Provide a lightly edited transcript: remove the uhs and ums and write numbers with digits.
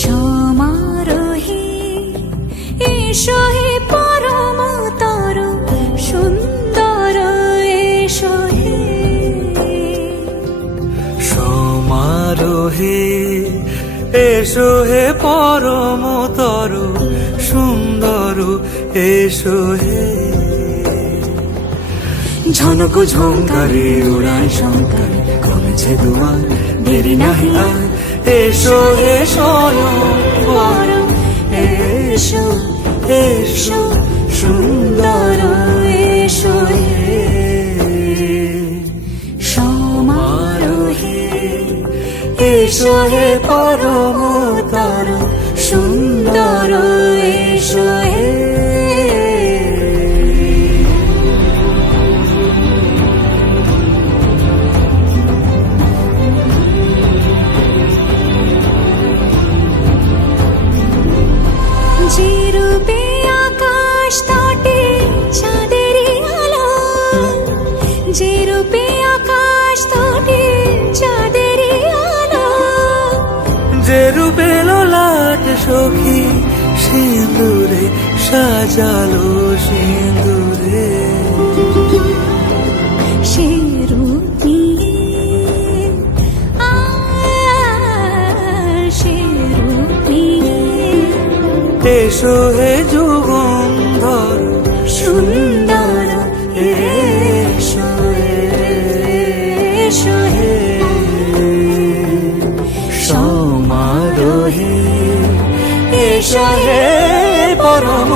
সমারোহে এসো হে পরম তরু সুন্দর এসো হে। সমারোহে এসো হে পরম তরু সুন্দর এসো হে। ঝনক ঝঙ্কারে উড়ায় শঙ্কার কমেছে দুয়ার দেরি নাহি আর। এসো হে স্বয়ং পরম এসো এসো সুন্দর এসো হে। সমারোহে এসো হে পরম তরু সুন্দর এসো হে। যে রূপে আকাশ তটে চাঁদেরই আলো, যে রূপে আকাশ তটে চাঁদেরই আলো, যে রূপে ললাট সখী সিঁদুরে সাজালো সিঁদুরে। সে রূপ নিয়ে সে রূপ নিয়ে এসো হে যুগন্ধর সুন্দর এসো এসো হে। সমারোহে এসো হে পরম